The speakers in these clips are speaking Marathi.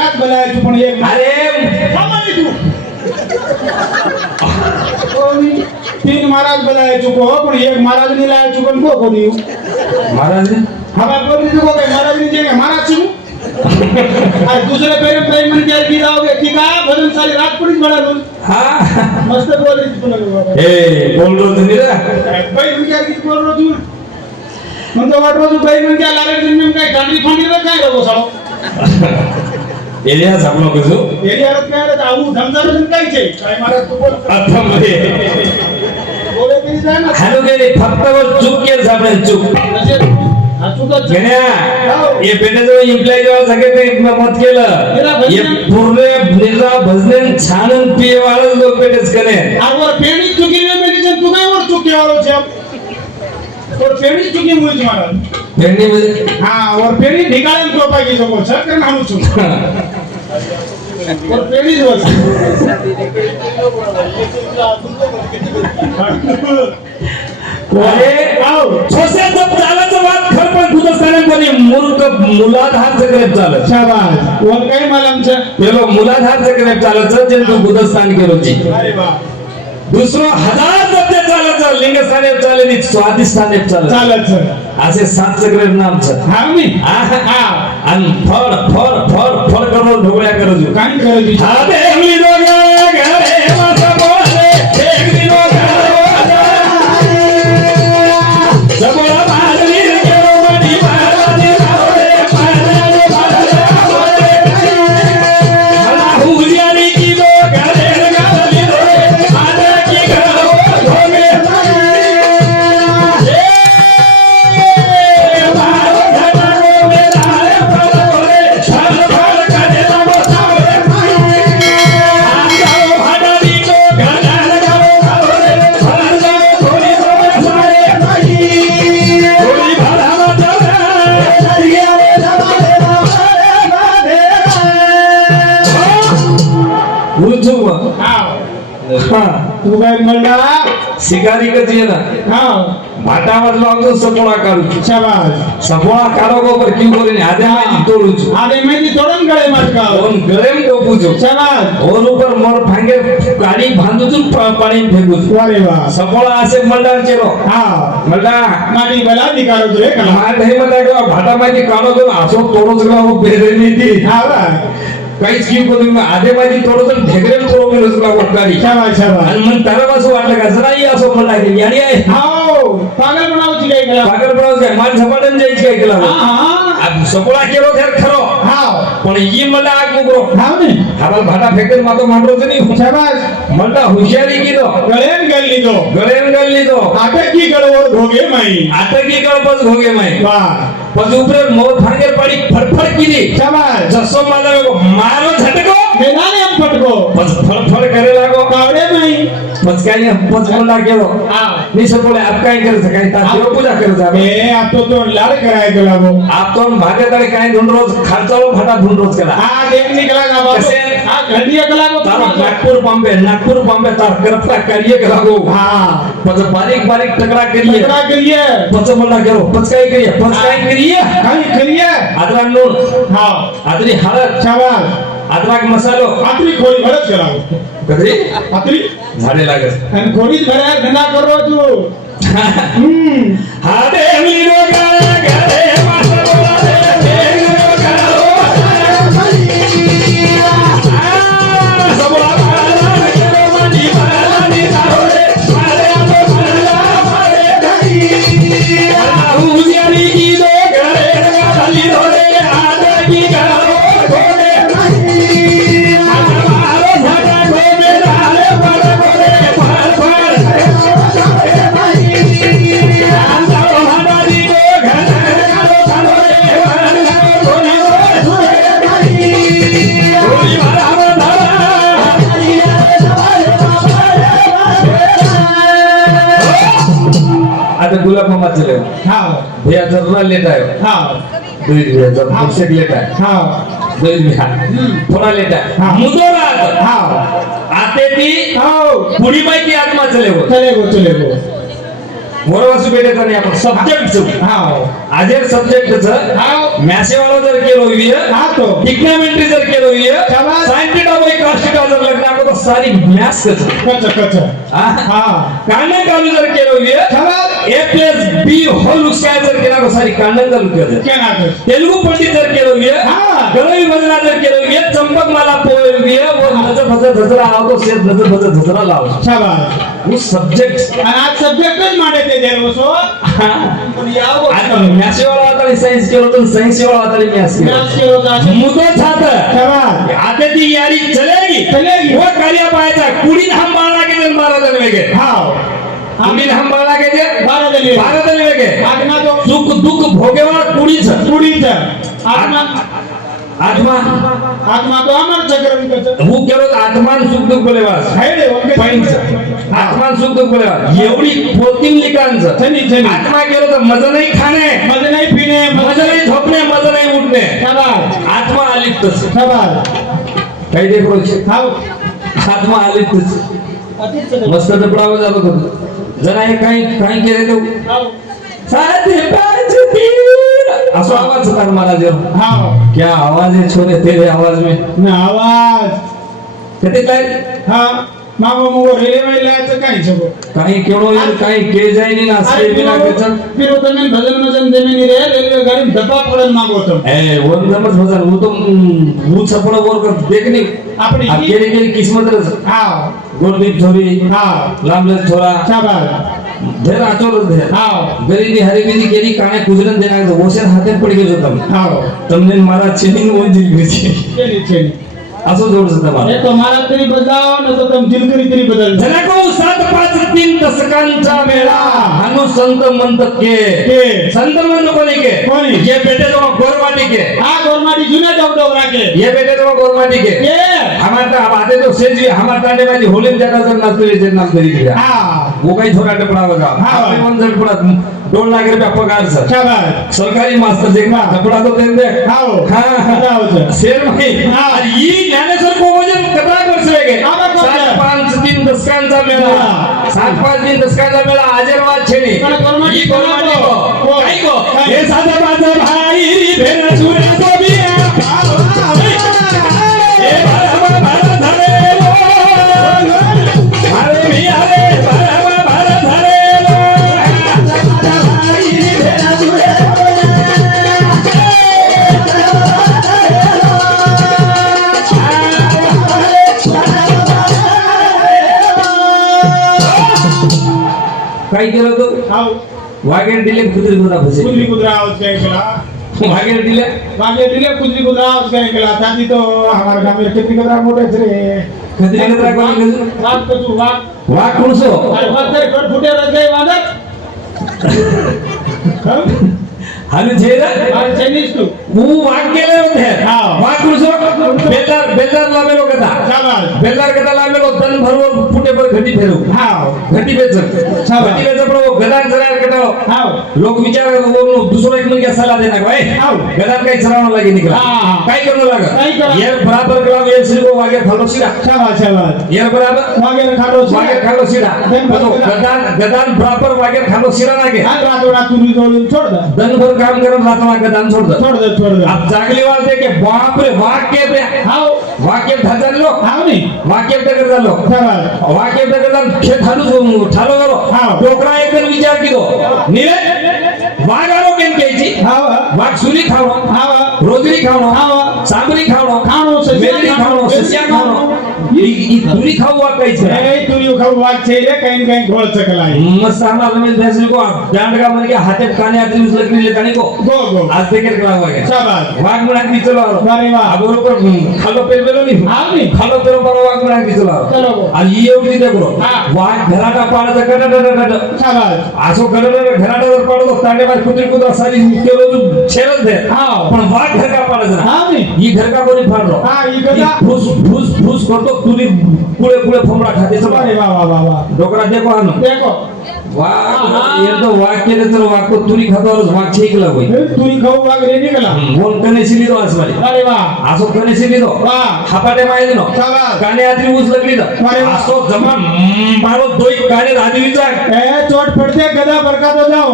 आज बोलायचं पण एक अरे थांबानी तू कोणी तीन महाराज बोलायचं को पण एक महाराज ने लायचं पण को कोणी महाराज हवा बोलली तो काय महाराज ने जे महाराज छी आज दुसरे पेरे प्रेम मन के की जाओगे ठीक है भजन सारी रात पुरी बड़ा रोज हा मस्त बोले तुला ए बोल रो तुम्ही रे बाई म्हणजे की बोल रो तू म्हणतो वाट रोज बाई म्हणजे लागले तुम्ही काय गांडी फांडी काय रो सालो एरिया सापलो कसो एरियात काय रे आऊ धमजारून काय छे काय महाराज तू बोल आता मध्ये बोले की जाय ना हॅलो गेले फक्त वर चूक केलं सापडे चूक म्हणजे हा चुका गण्या ये पेटे जो इम्प्लाय जेव्हा सगळे ते मत केलं ये पूर्ण निजा भजन छानन पिये वाला लोक पेटेच करे आवर पेणी चुकी ने मेडिसिन तू काय वर चुकी वालो छे और पेणी चुकी मुळी महाराज पेरणी मध्ये हां और पेणी ढिगाळन तो पाहिजे सगळं सर कर नामू छु और पेणी दिवस अरे आओ छोसे सब चालाचं वाद खर पण गुदस्थाने कोणी मूर्ख मुलाधार जगत चालत शाबास वर काय मालमचं पेलो मुलाधार जगत चालत जे तू गुदस्थान केलोची अरे वाह दुसरो हजार जप्ते चालत लिंगस्थाने चाले नि स्वादिस्थाने चालत चालत असे सात जगत नाम छ हा मी हा अन फर फर फर फर करो ढोळ्या करजो काय करजी हा देवली दोगा घरे माता बोले एक दिनो सबोळा मारली केरो मडी मारली रावळे मारले मारले मला हुरियानी की दो घरे गाली रे आदर की घरो धोगे ए मारो धनो मेरा रे परोले छल फल करे लगो सावरे आंगाओ भाडारी को घडार गाओ गाओरे भरला थोड़ी सोरे सारे थोड़ी भरावा चले सरिया रे समारे बारे उजुवा हा हा तू काय म्हणला शिकारी कधी ना हा भाटामधलो आमचो सपोळा काढू शाबास सपोळा काढो गोबर क्यू करून आधे माहिती तोडू आदे मेहंदी तोडून गळे मारका दोन गळेम टोपू शाबास और ऊपर मोर भांगे गाडी बांधून पाणी फेकू अरे वाह सपोळा असे मंडळ केलो हा मंडळ माटी बला निकालो रे कला मार नाही म्हणता किंवा भाटा माहिती काढो तो असो तोडूच गेला हो बेरे नीती हा बा काहीच क्यू करून आधे माहिती तोडून ढेकरेल तोडून गेलो तुला वाटणारी शाबास शाबास आणि मग त्याला असं वाटलं का जराही असं म्हणला की यानी आहे हाओ पागल बनावची काय केला पागल बनावचं काय माल झपाटन जायची काय केला हा हा सपोळा केलो तर खरो हाओ पण ही मला आग मुकरो हाव ने हारा भाटा फेकन मातो मांडरोच नाही शाबास म्हणला हुशारी की दो गळेन गल्ली दो गळेन गल्ली दो आटे की गळवर धोगे माई आता की कळपच घोगे माय वाह पण उपरे मोर भांगेर पाडी फडफड केली शाबास जसो मला मारो झटको मेदाने हम फटको बस फडफड करे लागो कावडे माई बस काय नाही बस बोला गेलो हा मी बोले आप काय करायचं काय ता देव पूजा करायचं ए आप तो लाड कराय गेला गो आप तो भागे तरी काय ढूंढ रोज खालचालो भाटा ढूंढ रोज केला हा देख निकला ना बाबू कसे? हा घंटिया गेला गो तारो नागपूर बॉम्बे तार करपला करिए गेला गो हा पच बारीक बारीक टकरा करिए तक्रार करिए पच बोला गेलो पच काय करिए काय करिए अदरक नून हा अदरी हळद शाबास अदरक मसालो आत्री खोडी भरत गेला गो कधी आत्री झाडे लागत आणि खोडीत भराय धंदा करो तू हा देवली रोगा घरे माता बोला रे देवली रोगा सबोळा भाला केलो मनी भालानी तावडे मारे आपो भरला मारे घरी हुजियानी की दो घरे गाली रोडे आदे की गारो घोडे मारो झाडा घोडे राले पर घोडे फर फर आंगाओ भाडारी गो घरे गालो थालोरे वरगाओ धोनी धोनी भरावा धारा आता गुलाब मामा चले हा भैया जरा लेट आहे हा दुई भैया जरा पुस्तक लेट आहे हा दुई भैया थोडा लेट आहे हा. मुदोरा हा आते ती हाओ पुढी माहिती आत्मा चले हो चले गो मोरवासू बेटे आपण सब्जेक्ट हाओ आजेर सब्जेक्ट हाओ मॅसेवाला जर केलो हुई हाँ तो डिग्नामेंट्री जर केलो हुई शाबाश। साइंटिटा बोई कास्टिटा जर लगना को तो सारी मैथ्स कच कच हाँ कांडा कालू जर केलो हुई शाबाश। A+B होल उसका जर केला को सारी कांडा चालू कर क्या नाम है तेलुगु पंडित जर केलो हुई हाँ। गरवी भजना जर केलो हुई चंपक माला पोए हुई वो नजर भजर धजरा आओ तो से नजर भजर धजरा लाओ शाबाश वो सब्जेक्ट आणि आज सब्जेक्ट च मांडे ते देर बसो पण याव आता मॅथ्स वाला आता सायन्स केलो तर सायन्स वाला आता मॅथ्स मॅथ्स के होता है मुद्दा छात्र शाबाश आता ती यारी चलेगी वो कार्य पायचा कुडीन हम बाळा के जन मारा जन वेगे हाँ कुडीन हम बाळा के जे 12 जन वेगे आत्मा तो सुख दुख भोगेवा कुडीच कुडीच आत्मा आत्मा आत्मा तो अमर चक्र विकत હું કેરો તો આત્માન સુખ દુઃખ બોલેવાસ हायडे वंके पॉइंट आत्मान सुख दुःख बोलेवास एवढी पोतिंग लिखांचं छनी छनी आत्मा केलो तर मजा नाही खाणे मजे नहीं पीने मजा नाही झोपणे मजा नाही उठणे शाबाश आत्मा आली तस शाबाश काही ते प्रोचे हाव आत्मा आली तस मस्त डबडावं जात होतं जरा हे काही काही केले तो हाव साथे पांच तीन असं आवाज होता हमारा जो हाव क्या आवाज है छोरे तेरे आवाज में ना आवाज कहते काय हाँ मागो मुगो रेले में लायचं काही सगो काही केवढो काही के जाय नाही ना अरे असले बिना केचं फिर होता मैं भजन मजन देने नहीं रहे रेलवे गाड़ी डब्बा पड़न मांगो तो ए वन नमस भजन वो तो वो छपड़ा बोर कर देखनी अपनी अब केरी केरी किस्मत रस हाव गोरदीप छोरी हाव लांबले छोरा शाबाश धेर आचोर धेर हाव गरीबी हरिबीनी केली काने कुजरन देना तो वोशर हाते पड़ गेलो तम हाव તમને મારા ચેનિંગ વંજી ગઈ છે चली चली असं जोडचं तुम्हाला ये तो मारा तरी बदलाव न तो तुम दिल करी तरी बदल जनको 7-5-3 दशकांचा मेळा हानु संत म्हणतात के संत म्हणतो कोणी के कोणी? ये बेटे तो गोरवाटी के हाँ गोरमाटी जुने डबडब राखे ये बेटे तो गोरवाटी के के हमारे तो आते तो सेजी हमारे तांडे वाली होली जगह जर नाचते जे नाम तरी दिया हाँ वो काही थोड़ा टपड़ा होगा हाँ। आपने वन जट पड़ा 2 लाख रुपया पगार सर शाबाश सरकारी मास्टर देखना टपड़ा तो दे दे हाव हाँ कदा होतं शेर में हाँ। और ये ज्ञानेश्वर को वजन कदा करसवेगे काबा करते? 7-5-3 दशकांचा मेळा हाँ। 7-5-3 दशकांचा मेळा आजरवाद छेनी पण गोरमाटी ही गोरमाटी को को? काय को काय? हे साधा बाजा भाई भेन सुरे सोबिया हे बाबा भारत धरे अरे मी अरे बाबा भारत धरे काय केलं तो हाव वागेन दिले कुत्री कुत्रा फसे कुदरी कुदरा आवाज काय केला वागेन दिले मागे दिले कुदरी कुदरा आवाज काय केला ताती तो हमारे गांव में कितनी कुदरा मोटे रे कधी कुत्रा कोणी केलं वाग कचू वाग वाघ कोणसो अरे वाग ते गड फुटे रच गए वादत हालू छेद और चाइनीज तू वो वाघ केले होते हाँ। वाघ कोणसो बेजार लावेलो कदा शाबाश बेजार कदा लावेलो तन भरव फुटे पर घटी फेरू हाव घटी बेच छावा। घटी बेच पण वो गदान जरा कटाओ हाव लोक विचार वो दूसरा एक मुलगा सलाह देना भाई हाव। गदान काही चरावण लागे निकला हाँ। काय करू लाग काय करा? यार बराबर कलाव ये श्री को वागे फालो सीधा शाबाश शाबाश यार बराबर वागे खाडो वागे खालो सीधा गदान बराबर वागे खालो सीधा नागे हां रातोडा तुरी जोडून सोड दे दनभर काम करत राहतो गदान सोडतो छोड़ दे अब जागली वाजते के बाप रे वाक्य पे हाव वाक्य धजाल लो हाव नाही वाक्य तक झालो शाबाश वाक्य तक झाल खेत हालू ठालो झालो हाव. डोकरा एकदम विचार किदो निरे वाघ आलो केम केची हाव वाघ सुरी खावणो हाव रोजरी खावणो हाव. सांबरी खावणो खावणो, ससिया मेथी खावणो, खावणो ससिया खावणो ई तुरी खाऊ वाकायचं ए तुरी खाऊ वाग छे रे काही काही घोळ चकला आहे मस्त हमारा रमेश भैंसली को डांड का मन के हाथे काने आदमी उस लकड़ी ले काने को गो गो आज देखे कला वागे शाबाश वाघ म्हणा की चलो अरे वाह अब ऊपर खालो पेल बेलो नहीं हाव नाही खालो पेलो बरो वाघ म्हणा की चलो चलो गो आणि ही एवढी देखो हा. वाघ घराटा पाडत कट शाबाश असो घराटा जर पाडतो तांडे बार कुत्री कुत्रा सारी केलो तू छेरत दे हाव. पण वाघ घर का पाडत ना हाव नाही ही घर का कोणी फाडलो हा ही गदा फुस फुस फुस करतो तुरी पुढे पुढे फमडा खाते अरे सब वाह वाह वाह वाह डोकरा देखो आनो देखो वाघ ये तो वाघ केले तर वाघ को तुरी खातो और वाघ छेकला होई ए, तुरी खाऊ वाग रे निघाला बोल कने सिली तो आसवाली अरे वाह असो कने सिली तो वाह हापाटे माहिती नो शाबाश काने आधी ऊस लगली तर अरे वा. असो जमा मारो दोई काने आधी विचार ए चोट पडते गदा बरका तो जाओ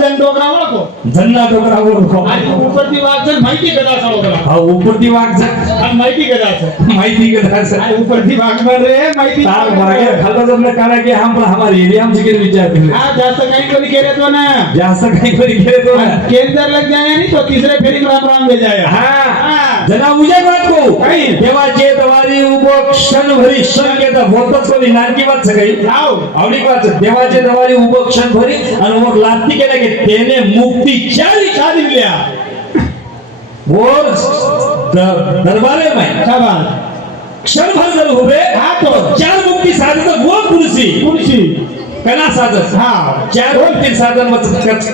जन डोकरा वळको जन्ना डोकरा ओळखो आणि उपरती वाचन माहिती कदा असा होता हा उपरती वाघ आणि माहिती कदा असं माहिती कदा आणि उपरती वाघ रे माहिती तार मागे खालचा जमलं काना की हम पण हमारी एरिया हमसे के विचार कर हा जास्त काही कोणी केले तो ना जास्त काही कोणी केले तो ना केंद्र लग जाए नहीं तो तीसरे फेरी में राम राम ले जाए हा जना मुझे बात को काही देवाचे दवारी उभो क्षण भरी क्षण केता बोलतच कोणी नानकी बात सगळी आओ आवडी बात देवाचे दवारी उभो क्षण भरी आणि वर लाती केला की तेने मुक्ती चारी शादी लिया और दरबारे में शाबाश क्षण भर जर उभे हा तो चार मुक्ती साधत वो कुर्सी कुर्सी कना साधत हा चार मुक्ती साधन मत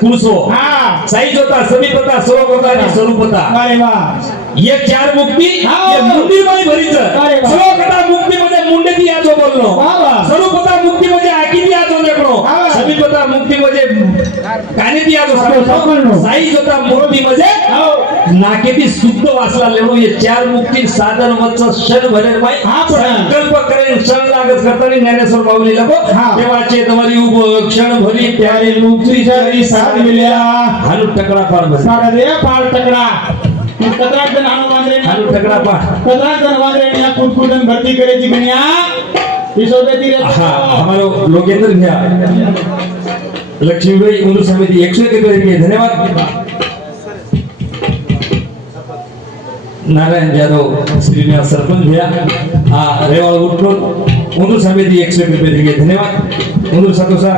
कुर्सो हा साईज होता समीपता स्वरूप होता आणि स्वरूप होता अरे वाह ये चार मुक्ती हा. ये मुंडी माई भरीच अरे वा. स्वरूपता मुक्ती मध्ये मुंडे ती याचो बोललो वा वा. स्वरूपता मुक्ती मध्ये आकी ती याचो देखणो हा. समीपता मुक्ती मध्ये कानी ती याचो सापडलो. सापडलो साईज होता मुक्ती मध्ये आओ नाके ती शुद्ध वासला लेवो ये चार मुक्ती साधन वच्च क्षण भरे माई हा पण. संकल्प करेन क्षण लागत करताना ज्ञानेश्वर माऊली नको हा. देवाचे तुम्हारी उभ क्षण भरी त्याने मुक्ती शादी शादी मिलिया हानु टकरा पार बस साडा रे पार तकड़ा कतराट जन हानो बांधरे हानु टकरा पार कतराट जन बांधरे या कुटकुटन भरती करे ची गणिया विसोबेती रे हा हमारो लोकेंद्र भैया लक्ष्मीबाई उनु समिति 101 रुपए के धन्यवाद नारायण यादव श्रीनिवास सरपंच भैया रेवाड़ उठलो उनु समिति 101 रुपए के धन्यवाद उनु सतोसा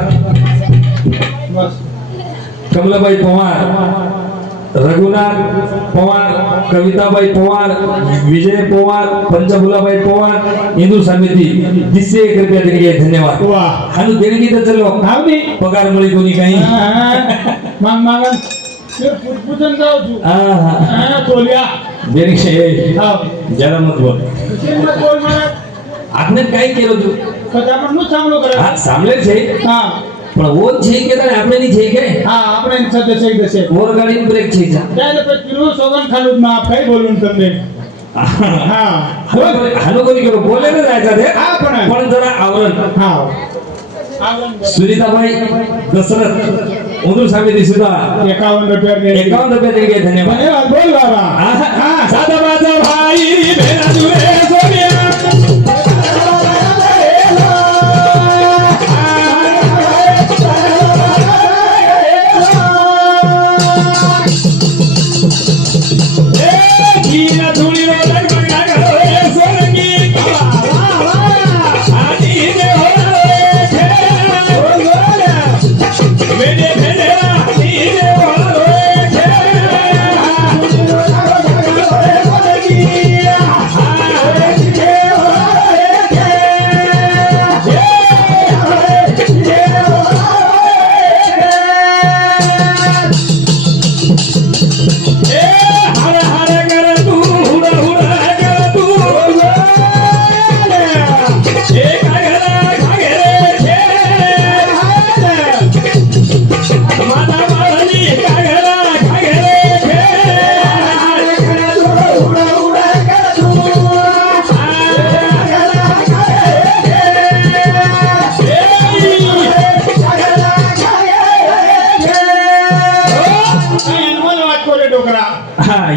बस कमलाबाई पवार रघुनाथ पवार कविताबाई पवार विजय पवार पंचफुलाबाई पवार हिंदू समिति 101 रुपया देणगी धन्यवाद वाह हानु देणगी तर चलो आवडी पगार मळी कोणी काही मांग मांगन ते कुटकुटन जाऊ तू हा हा तोलिया देणगी हाव जरा मत बोल किती मत बोल मला आपने काय केलं तू कदा पण नु चांगलो कर हा सामले છે हा પણ ઓ છે કે તારે આપણે ની છે કે हा આપણે સદस्य એક દશે ઓર ગાડી બ્રેક છે त्याला पे किलो सोगन खालून ना आप काही बोलून તમને हा हानो कोणी केलं बोले ना जायचं रे हा पण पण जरा आवरण हा आवरण सुनीताबाई दशरथ उंदूर समिती सुद्धा 51 रुपया दे 51 रुपये देणगी धन्यवाद धन्यवाद बोल बाबा हा साधा माझा भाई भेना तुरे सोनिया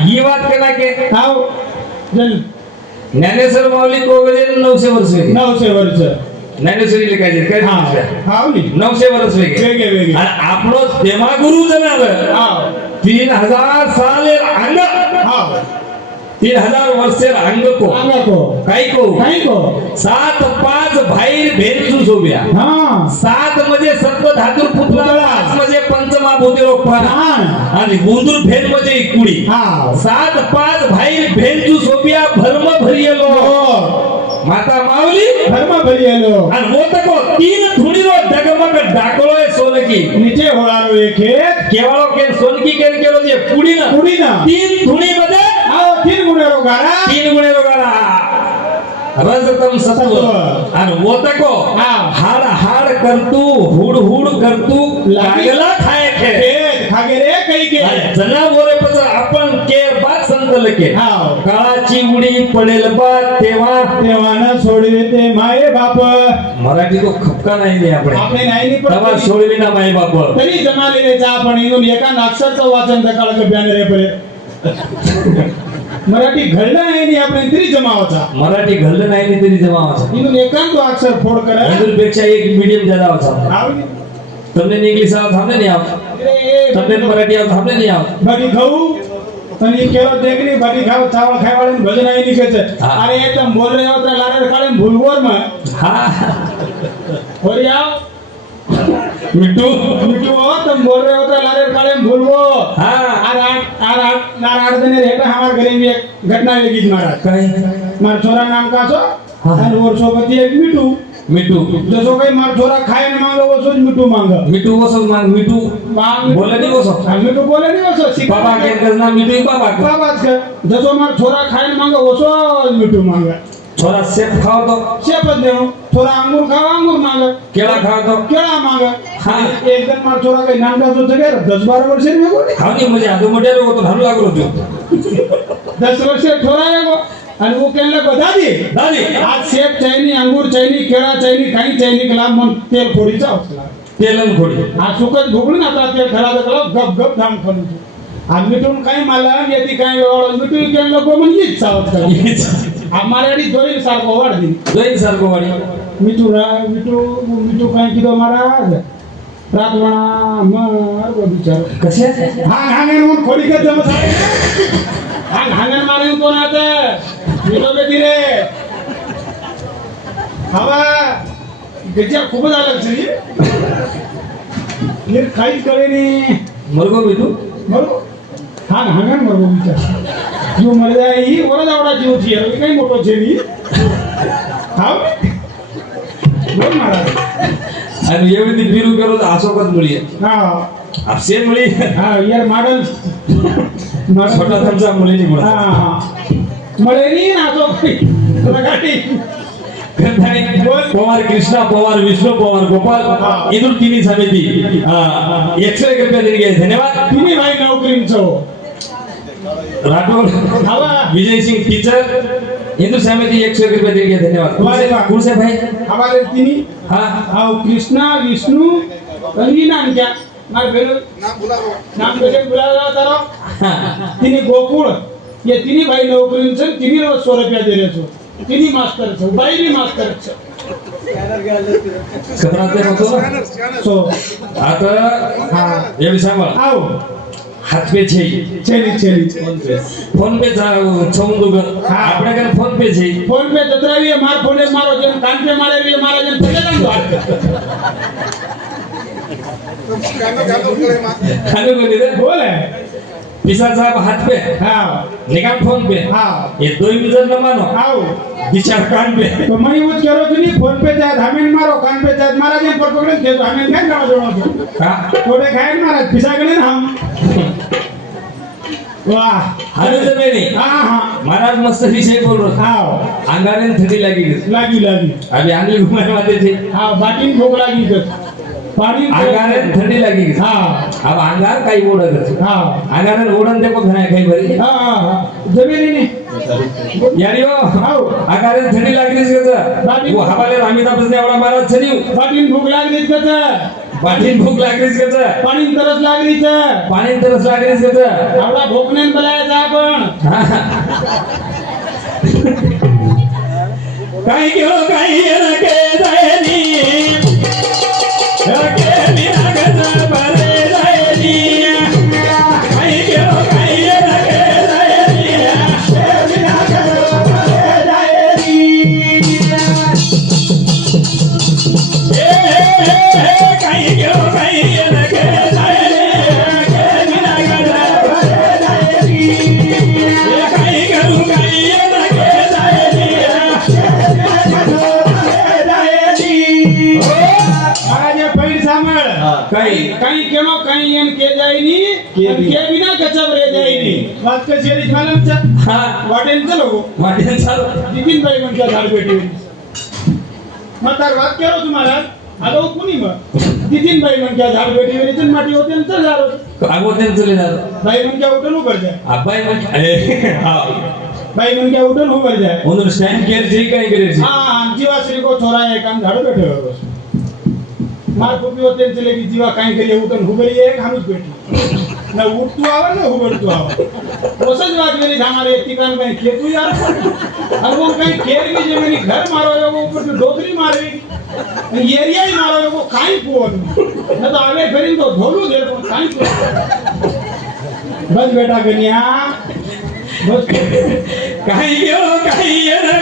ही बात केला के हाव जन ज्ञानेश्वर माऊली कोगजे 900 वर्ष वेगे 900 वर्ष ज्ञानेश्वरी लिखायचे काय हा हाव नी 900 वर्ष वेगे वेगे वेगे आणि आपलो तेमा गुरु जनावर हाव 3000 साले अंग हाव 3000 वर्षेर अंग को आगा को काही को 7 5 भाई भेंजू सोब्या हा 7 म्हणजे सत्व धातुर पुतळा 5 म्हणजे पंचमा भूतिरोग पाना हा आणि गुंदूर भेन म्हणजे कुडी हा 7 5 भाई भेंजू सोब्या भर्म भरियलो माता माऊली धर्म भरियलो आणि मोतको 3 धुणीरो डगमग डाकळोय सोनकी નીચે હોળારો એક ખેત केवळो के सोनकी केन केलो जे कुडीना કુડીના 3 धुणी मध्ये આવો તીન ગુણેરો ગારા 3 गुणे रोगाला रजतम सत्व आणि मोतको हा. हाड हाड करतू हुड हुड करतू लागला खाय खे ખેત ખાગે રે કઈ કે जनावरे पच आपण केर बात संत लके हाव. काळाची उडी पडेल बा तेव्हा देवानं सोडले ते माये बाप मराठी तो खपका नाही आपण આપણે નાઈની तेव्हा पण सोडवी ना माय बाप तरी जमालेले चा आपण इथून एका अक्षरचं वाचन सकाळ बॅनर आहे पर्यंत मराठी घडलं नाही नी आपण तरी जमावाचा मराठी घडलं नाही नी तरी जमावाचा इथून एकांत अक्षर फोड करा पेक्षा एक मीडियम ज्यादा होता आवडी તમને ઇંગ્લિશ આવ થામને નહીં આવ તમને મરાઠી આવ થામને નહીં આવ બાકી ખાવું અને એ કેરો દેખની બાકી ખાવ ચાવળ ખાવાળે ભજન આવી નીકળે છે હા. અરે એ તો બોલ રહ્યો તો લારે કાળે ભૂલવોર માં હા હોરી આવ મિઠુ મીઠું હો તમ બોલ રહ્યો તો લારે કાળે ભૂલવો હા આठ दिन રહેતા हमार घरे में एक घटना लगी महाराज કઈ मार छोरा नाम का छो हाँ. અને વર્ષો પછી એક મીઠું મિઠુ जसो काही मार छोरा खाय ને માંગે ઓછો જ મીઠું માંગે મિઠુ ઓસો માંગ મિઠુ બોલે નહીં ઓસો આ મીઠું બોલે નહીં ઓછો બાબા કે કરના મિઠુ બાબા કે બાબા જ કે જસો માર છોરા ખાય ને માંગે ઓછો જ મીઠું માંગે છોરા સેપ ખાવ તો શેપ જ દેવું થોડા અંગૂર ખાવા અંગૂર માંગે કેળા ખાવ તો કેળા માંગે હા. એકદમ માર છોરા કઈ નાનકા તો જગે 10-12 વર્ષે ને ગો ખાવની મજા આ તો મોટેરો તો હારું લાગરો જો 10 વર્ષે છોરા એવો અને હું કેલે બધાદી દાદી આ શેપ ચાઈની અંગૂર ચાઈની કેળા ચાઈની કાઈ ચાઈની કલા મન તેલ ફોડી જાવ તેલન ખોડી આ સુકત ભોગળું ના તા તેલ ખરાબ કલા ગપ ગપ ધામ ખોલું છું આ મીઠું કાઈ માલા યતી કાઈ વાળો મીઠું કેમ લોકો મને ઈ જ સાવત કરે અમારે અડી દોરી સારકો વાડી જોઈ સરકો વાળી મીઠું કાઈ કીધો મારા આવાજ રાતવાણા મારો બિચારો કશે હાંગ હું ખોડી કે જમ હાંગ મારે તો ના તે મીઠો બેઠી રે હવે ગજ્યા ખૂબ જ અલગ છે એ ખાઈ કરે ની મરગો મિઠુ બરોબર હાંગ મરવો બિચાર જો મરી જાય ઈ ઓરજ આવડા જેવું છે યાર કઈ મોટો છે ની હાવ બોલ મારા અને એવી રીતે પીરું કરો તો આસો કદ મળીએ હા આપસે મળી હા યાર મોડલ છોટા થમસા મળી નહીં મળે હા હા મળે ની ના તો લગાડી પવાર કૃષ્ણ પવાર વિષ્ણુ પવાર ગોપાલ ઇદુર તીની સમિતિ 101 રૂપિયા દેરી ગયા ધન્યવાદ તીની ભાઈ નોકરી છો રાઠોડ હવે વિજયસિંહ ટીચર हिंदू समिति 101 रुपए दे गया धन्यवाद वाह, वाह। कौन से भाई हमारे तीनी हाँ आओ कृष्णा विष्णु कहीं नाम क्या मार बेलो नाम कैसे बुला रहा तारो हाँ तीनी गोकुल ये तीनी भाई नौकरी से तीनी रोज 100 रुपया दे रहे छो तीनी मास्टर छो भाई भी मास्टर छो कतना ते होतो ना सो आता हाँ ये भी सांभाळ आओ हात पे છે चली ફોન પે છોંદુ હા. આપણે કને ફોન પે છે फोन पे जतरावी मार फोन मारो जन कान पे मारे लिए मारा जन पकड़न दो खाने को दे बोले पिसा साहब हाथ पे हाँ निकाल फोन पे हाँ ये दो यूजर न मानो आओ विचार कान पे तो मैं यूज करो कि नहीं फोन पे चाहे हमें मारो कान पे चाहे मारा जन पकड़न थे तो हमें क्या करना जोड़ो हाँ थोड़े खाए मारा पिसा गए ना हम वाह हालो से नहीं हाँ हाँ महाराज मस्त विषय बोल रहा आओ अंगारे ठंडी लगी लागी अभी आंगली घुमाने वाले थे हाँ बाटी में भूख लागी कर पानी अंगारे ठंडी लगी हाँ अब अंगार काही ओढ करतो हाँ अंगारे ओढन ते बघ नाही काही बरी हाँ हाँ जमीन नहीं यारी हो आओ अंगारे थंडी लागलीस का बाटी- वो हवाले अमिताभ बच्चन एवढा महाराज छनी बाटी में भूख लागी कर बाटीन भूक लागलीस का पाणी में तरस लागी है पाणी तरस लागलीस का आवडा भोकने बोलायचा आपण काही घेऊ काही रके जायनी रके विनागज भरे जायनी काही घेऊ काही रके जायनी विनागज भरे जायनी काही घेऊ काही रके जायनी विनागज भरे जायनी काही घेऊ काही रके जायनी महाराज पैर सांभाळ काही काही केनो काही एम के जायनी के आणि बी. के बिना कचब रे जायनी बात कशी आहे मालूम चा हा वाटेन चलो वाटेन चालू नितीन भाई म्हणता झाड पेटी मग तर वाद केलो तुम्हाला आलो कुणी मग नितीन भाई म्हणता झाड पेटी माटी होते ना चल झाड આગોતેન ચલે જાતો ભાઈ मन क्या उठन ऊपर जाए અબાઈ મને હા भाई मन क्या उठन ऊपर जाए ઓનો સ્ટેન્ડ કેર જે કઈ કરે છે हाँ हम जीवा श्री को छोरा है काम झाड़ू बैठे हो बस मार को भी होते चले कि जीवा काई करिए उठन हुबरी एक हम बैठी ना उठतू आवे ना हुबरतू आवे ओसज बात मेरी हमारे एतिकान कहीं खेतू यार और वो कहीं खेर भी जे मेरी घर मारो है वो ऊपर से डोकरी मारे एरिया ही मारो है वो काई पुओ ना तो आवे फिर तो ढोलू दे को काई पुओ बस बेटा गनिया बस કઈ ગયો કઈ રે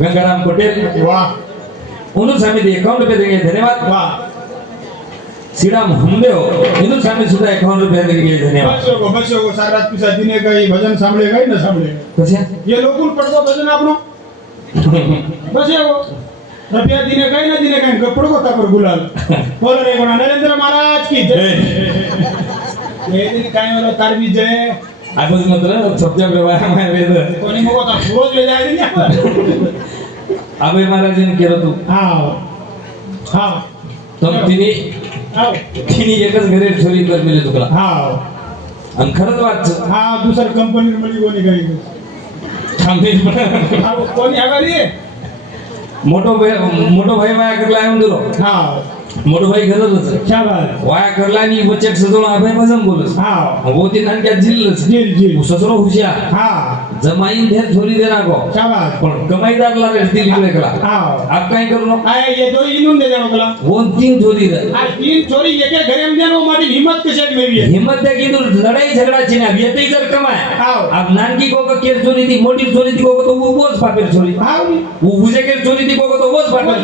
गंगाराम पटेल वाह उन्होंने सामने 51 रुपए देंगे धन्यवाद वाह श्रीराम हमदेव उन्होंने सामने सुधा 51 रुपए देंगे धन्यवाद बच्चों को सारा रात पिसा दिने गई भजन सांभळेगा ही न सांभळेगा પછી ये लोकून पडतो भजन आपनो बस ये वो रुपया दिने गई ना दिने गई कपड़ो को तापर गुलाल बोल रे कोणा नरेंद्र महाराज की जय ये दिन काय वाला तार भी जय આગળ માત્ર શબ્દ વ્યવહારમાં વેદ कोणी मग आता रोज ले जाय दिने આબે મહારાજને કેરો તું हां हां તમ તીની हां એક જ ઘરે છોરી પર મિલે તુકલા हां અને ખરજ વાત છે हां दुसर कंपनी मळी कोणी गई થાંભી कोणी आगारी મોટો ભાઈ વાયા કરલા એમ દુરો हां મોટો ભાઈ ગરજ છે क्या बात વાયા કરલાની વચ્ચે સજોણો આભાઈ મજમ બોલે हां હોતી નાનક્યા જીલ જીલ જીલ સસરો હુશિયાર हां જમાઈ ધેર છોરી દે નાખો क्या बात પણ કમાઈદાર લારે દિલ કરે કલા हां આપ કાઈ કરનો आए ये दो इनुन दे जानो कला વોન તીન છોરી દે આ तीन छोरी एके घरे में देनो माटी हिम्मत कशे मेवी है હિંમત દે કીધું લડાઈ ઝઘડા છે ને વ્યતઈ જર કમાય हां આપ નાનકી કોક કેર છોરી દી મોટી છોરી દી કોક તો બોજ પાપેર છોરી हां वो बुझे के छोरी दी कोको तो वो पापे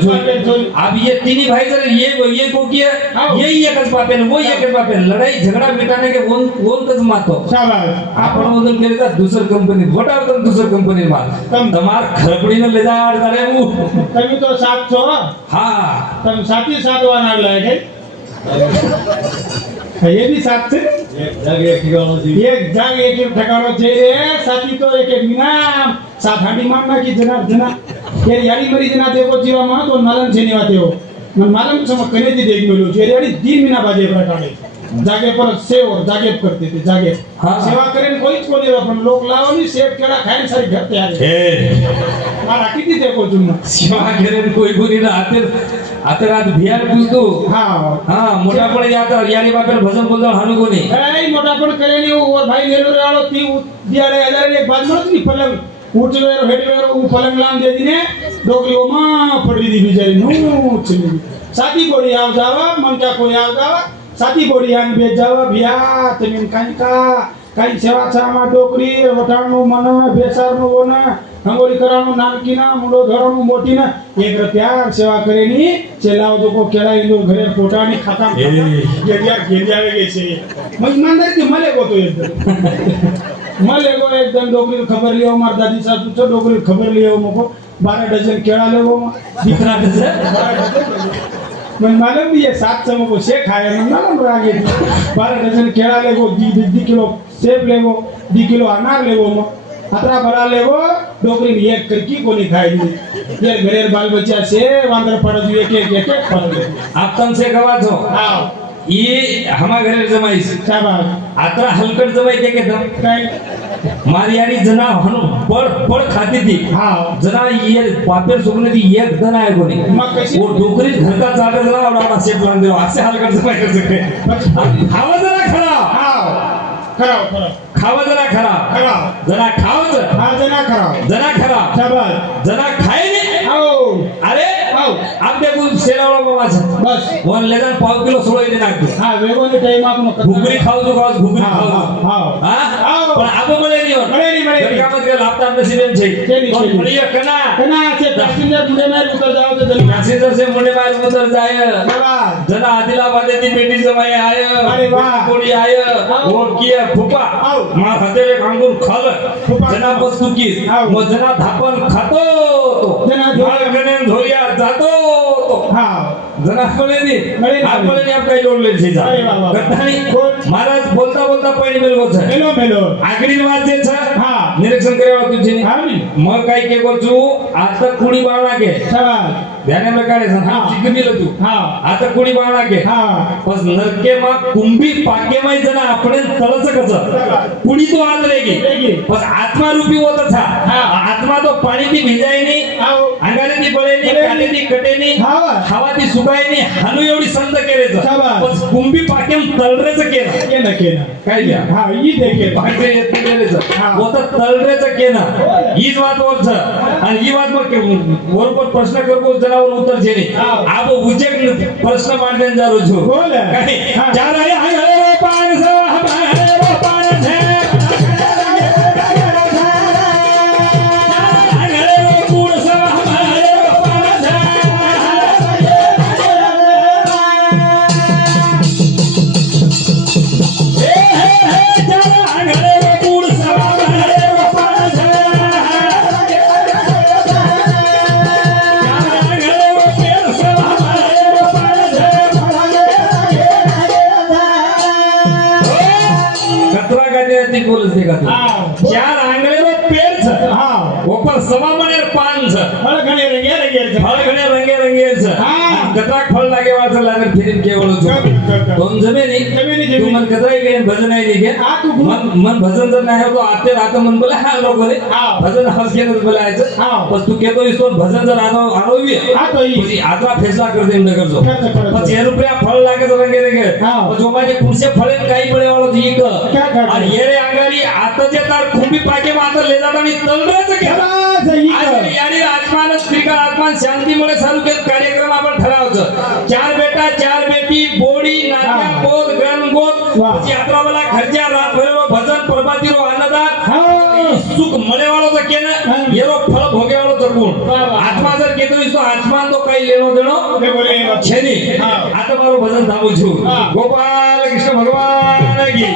छोरी अब ये तीनी भाई सर ये को किया ये एक पापे वो एक पापे लड़ाई झगड़ा मिटाने के वो कस मातो शाबाश आपण मधून केले तर दुसर कंपनी वटाव तर दुसर कंपनी मा तमार खरपडी ने ले जाय अडतारे मु તમે તો સાત છો हां તમે સાથી સાત વાના લાગે ये भी सात છે एक जग एक ठिकाणो जी एक जाग एक एक ठिकाणो છે સાથી તો એક એક વિના સાત હાડી માં ના की जना जना ये यारी मरी जना देखो जीवा માં તો માલન છે ની વાત એવો मन मालूम सम कने दी देख मिलो ये यारी 3 महीना बाजे प्रकारे जागे पर सेव जागे करते थे जागे हाँ। सेवा करेन कोईच कोणी पण लोक लावनी सेव केला खायन सारी घर तयार ए मारा किती देखो तुम्ही शिवा घेरे कोई कोणी ना आते रात भियार बुजतो हा हां मोठा पण याता यारी बापेर भजन बोलतो हानु कोणी ए मोठा पण करेनी और भाई लेलो राळो ती दियाळे हजार एक बात म्हणत नी पलंग उठवेर हेटवेर उ पलंग लाम दे दिने डोकरी ओ मा पडली दी बिचारी नो चली साथी बोडी आव जावा मन का कोई आव जावा साथी बोडी आन बेच जावा भिया तमिन काई का काई सेवा छामा डोकरी वटाणो मन बेसारनो ओना हंगोली करानो नानकीना मुंडो धरानो मोटीना एक प्यार सेवा करेनी चलाव जो को केला इंदो घरे पोटानी खाता गेडिया गे छे मग ईमानदारी के मले गो तो एकदम मले गो एकदम डोकरी खबर लियो मार दादी सासू तो डोकरी खबर लियो मको 12 डजन केळा लेवो दिखरा दे मन मालूम भी ये 7 समो को शेख खाए मन मालूम रागे 12 डजन केळा लेवो 2 किलो सेब लेवो 2 किलो अनार लेवो म अतरा भरा लेवो डोकरी में एक करकी कोनी खाएगी ये घरेर बाल बच्चा से वांदर पड़ जो एक एक पड़ आप तन से गवा छो हां ये हमा घरे जमाईस शाबाश आतरा हलकट जमाई के दम काय મારી આડી જના પડ ખાતી थी हाँ जना ये पापेर सुकने थी एक जना है कोनी मग कशी वो डोकरी घर का चालक जना और अपना सेट लान दे ऐसे हाल कर सकते खावा जना खरा हाँ खराब खराब खावा जना खरा खराब जना खाव हाँ जना खराब जना खरा शाबाश जना खाए नहीं आओ अरे आओ आप देखो शेरावळा बाबा છે बस वन लेदान पाव किलो सोळा દે નાખજો हाँ वेगो ने टाइम आपनो ઘૂઘરી ખાવ છો ઘૂઘરી हाँ ખાવ हाँ हाँ હા આવો. પણ આપો મળે નહીં હોર મળે નહીં, મળે નહીં. ગરકામત કે લાપતા નસીબ એમ છે શેની, તો શેની? મળીએ કના कना से पैसेंजर मुंडे में उतर जाओ तो जल्दी पैसेंजर से मुंडे मार उतर जाय शाबाश जना आदिलाबाद ती पेटी जमाय आय अरे वाह. कोडी आय वोट किया फुपा आओ. मा हतेले कांगूर खाल फुपा. जना वस्तू की आओ. मग जना धापन खातो तो जना धोरिया. गणे धोरिया जातो तो हाँ जना મળે ની મળે નહીં. આ મળે ની આપ કઈ લોડ લે છે જા અરે વાહ, વાહ. ગતાણી બોલ. મહારાજ બોલતા બોલતા પૈણી મેલવો છે मेलो मेलो આગળની વાત જે છે हाँ નિરીક્ષણ કર્યા હતું છે हाँ नी મગ કઈ કે કો છું આ તો કુડી બાળા કે शाबाश ધ્યાને લગાડે છે હા. શીખવી લતું हाँ આ તો કુડી બાળા કે हाँ बस नरके मा कुंभी पाके मा जना आपण तळच कच कुडी तो आज रेगी रेगी. बस आत्मा रूपी होत था हाँ. आत्मा तो पाणी ती भिजाय नाही आओ अंगाने ती बळे नाही बळे काटे ती कटे नाही हाँ हवा ती सुकाय नाही हानू एवढी संत केलेच शाबास. बस कुंभी पाकेम तळरेच केलं केना काय घ्या हाँ ये देखे पाके येत केलेच हा. होत तळरेच केलं हीच वात वरच आणि ही वात मग बरोबर प्रश्न करतो जनावर उत्तर जेणे हा. आप उजेक प्रश्न मांडले जारो छो बोल काय हाँ. चार आहे हंगरे पान स हमारे वो पान है हंगरे वो पूर्ण स हमारे वो पान है हे चार हंगरे वो पूर्ण स हमारे वो पान है चार हंगरे वो पेड़ स हमारे वो पान है कतरा गाते ती बोलस ते गाते हाँ चार आंगळेवर पेड़ छ हाँ ઉપર સવા મણેર પાન छ फल घणे रंगे रंगे ફળ ઘણે રંગે રંગે छ હા. કતરાક ફળ લાગે વાળ લાગે ફેરીન કેવળો છો दोन जमेनी जमेनी, तू जमेनी. मन कतराई के भजन आहे नाही के हाँ, तू गुरु. मन भजन जर नाही तो आते रात मन बोले हा लोक रे हाँ. भजन हस के बोलायचं हाँ. बस तू केतो इसो भजन जर आणोवी हाँ, तो ही. પછી આતરા ફેસલા कर दे नगर जो करतो, करतो. પછી એ રૂપિયા ફળ લાગે તો રંગે રંगे हाँ. जो माझे कुर्से फळे काही पडे वाळो ठीक क्या करतो? आणि येरे आंगाडी आता जे तार खुंबी पाके मात्र ले जात आणि तळरेच केला शाबाश आणि याने आत्मान स्त्रीका आत्मान शांतीमुळे चालू केलं कार्यक्रम आपण ठरावचं चार बेटा चार बेटी बोडी नात्या हा. पोत गणगोत वाह. પછી यात्रावाला खर्चा रात भरेलो भजन प्रभातीरो आनंदात हाँ सुख મળેવાળો તો કેને હા. એરો ફળ ભોગેવાળો તો કોણ વાહ, વાહ. આત્મા જર કેતો તો આત્મા તો કઈ લેનો દેણો ले बोले છે નહીં હા. આ તો મારું ભજન થાવું છું હા. ગોપાલ કૃષ્ણ ભગવાન કી